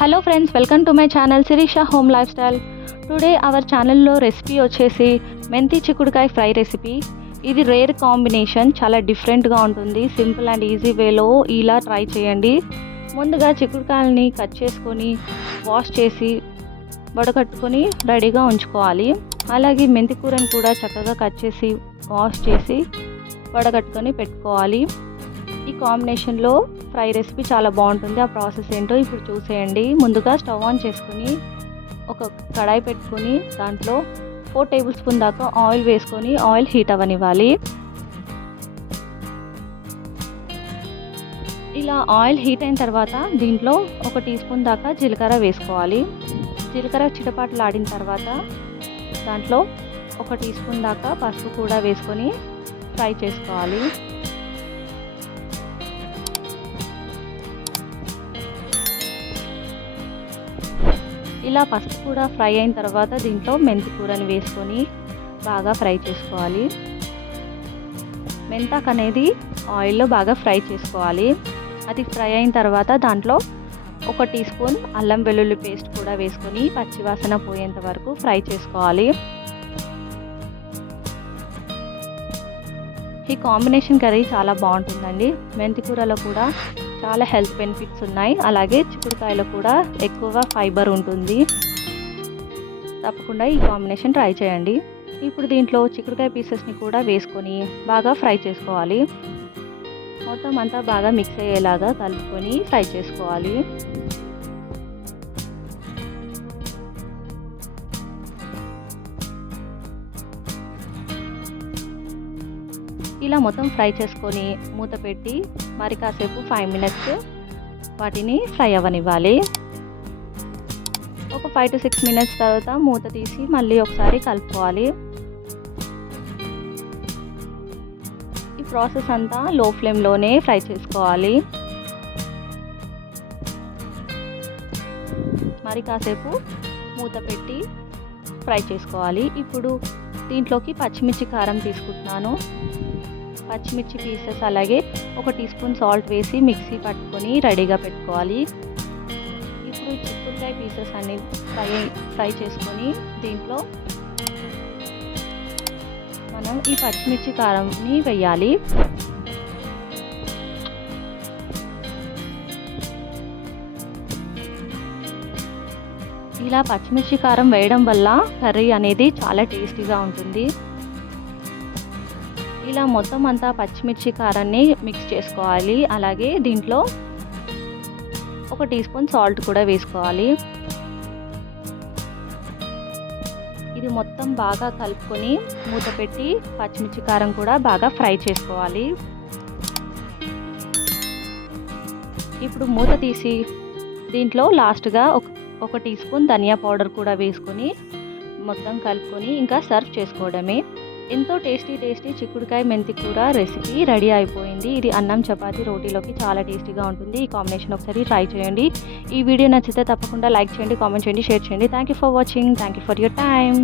Hello friends welcome to my channel Sirisha home life style today our ఛానల్లో recipe వచ్చేసి మెంతి చిక్కుడుకాయ fry recipe ఇది రేర్ కాంబినేషన్ చాలా డిఫరెంట్గా ఉంటుంది. సింపుల్ అండ్ ఈజీ వేలో ఇలా ట్రై చేయండి. ముందుగా చిక్కుడుకాయలని కట్ చేసుకొని వాష్ చేసి వడకట్టుకొని రెడీగా ఉంచుకోవాలి. అలాగే మెంతి కూరని కూడా చక్కగా కట్ చేసి వాష్ చేసి వడగట్టుకొని పెట్టుకోవాలి. ఈ కాంబినేషన్లో ఫ్రై రెసిపీ చాలా బాగుంటుంది. ఆ ప్రాసెస్ ఏంటో ఇప్పుడు చూసేయండి. ముందుగా స్టవ్ ఆన్ చేసుకుని ఒక కడాయి పెట్టుకొని దాంట్లో ఫోర్ టేబుల్ స్పూన్ దాకా ఆయిల్ వేసుకొని ఆయిల్ హీట్ అవ్వనివ్వాలి. ఇలా ఆయిల్ హీట్ అయిన తర్వాత దీంట్లో ఒక టీ స్పూన్ దాకా జీలకర్ర వేసుకోవాలి. జీలకర్ర చిటపాట్లు ఆడిన తర్వాత దాంట్లో ఒక టీ స్పూన్ దాకా పసుపు కూడా వేసుకొని ఫ్రై చేసుకోవాలి. ఇలా పసుపు కూడా ఫ్రై అయిన తర్వాత దీంట్లో మెంతి కూరని వేసుకొని బాగా ఫ్రై చేసుకోవాలి. మెంతాక్ అనేది ఆయిల్లో బాగా ఫ్రై చేసుకోవాలి. అది ఫ్రై అయిన తర్వాత దాంట్లో ఒక టీ స్పూన్ అల్లం వెల్లుల్లి పేస్ట్ కూడా వేసుకొని పచ్చివాసన పోయేంత వరకు ఫ్రై చేసుకోవాలి. ఈ కాంబినేషన్ కర్రీ చాలా బాగుంటుందండి. మెంతికూరలో కూడా చాలా హెల్త్ బెనిఫిట్స్ ఉన్నాయి. అలాగే చిక్కుడుకాయలో కూడా ఎక్కువ ఫైబర్ ఉంటుంది. తప్పకుండా ఈ కాంబినేషన్ ట్రై చేయండి. ఇప్పుడు దీంట్లో చిక్కుడుకాయ పీసెస్ని కూడా వేసుకొని బాగా ఫ్రై చేసుకోవాలి. మొత్తం అంతా బాగా మిక్స్ అయ్యేలాగా కలుపుకొని ఫ్రై చేసుకోవాలి. ఇలా మొత్తం ఫ్రై చేసుకొని మూత పెట్టి మరి కాసేపు ఫైవ్ మినిట్స్ వాటిని ఫ్రై అవ్వనివ్వాలి. ఒక ఫైవ్ టు సిక్స్ మినిట్స్ తర్వాత మూత తీసి మళ్ళీ ఒకసారి కలుపుకోవాలి. ఈ ప్రాసెస్ అంతా లో ఫ్లేమ్లోనే ఫ్రై చేసుకోవాలి. మరి కాసేపు మూత పెట్టి ఫ్రై చేసుకోవాలి. ఇప్పుడు దీంట్లోకి పచ్చిమిర్చి కారం తీసుకుంటున్నాను. పచ్చిమిర్చి పీసెస్ అలాగే ఒక టీ స్పూన్ సాల్ట్ వేసి మిక్సీ పట్టుకొని రెడీగా పెట్టుకోవాలి. ఇప్పుడు చిక్కుడుకాయ పీసెస్ అన్ని ఫ్రై ఫ్రై చేసుకొని దీంట్లో మనం ఈ పచ్చిమిర్చి కారంని వేయాలి. ఇలా పచ్చిమిర్చి కారం వేయడం వల్ల కర్రీ అనేది చాలా టేస్టీగా ఉంటుంది. ఇలా మొత్తం అంతా పచ్చిమిర్చి కారాన్ని మిక్స్ చేసుకోవాలి. అలాగే దీంట్లో ఒక టీ స్పూన్ సాల్ట్ కూడా వేసుకోవాలి. ఇది మొత్తం బాగా కలుపుకొని మూత పెట్టి పచ్చిమిర్చి కారం కూడా బాగా ఫ్రై చేసుకోవాలి. ఇప్పుడు మూత తీసి దీంట్లో లాస్ట్గా ఒక ఒక టీ స్పూన్ ధనియా పౌడర్ కూడా వేసుకొని మొత్తం కలుపుకొని ఇంకా సర్వ్ చేసుకోవడమే. ఎంతో టేస్టీ టేస్టీ చిక్కుడుకాయ మెంతి కూర రెసిపీ రెడీ అయిపోయింది. ఇది అన్నం చపాతి రోటీలోకి చాలా టేస్టీగా ఉంటుంది. ఈ కాంబినేషన్ ఒకసారి ట్రై చేయండి. ఈ వీడియో నచ్చితే తప్పకుండా లైక్ చేయండి కామెంట్ చేయండి షేర్ చేయండి. Thank you for watching thank you for your time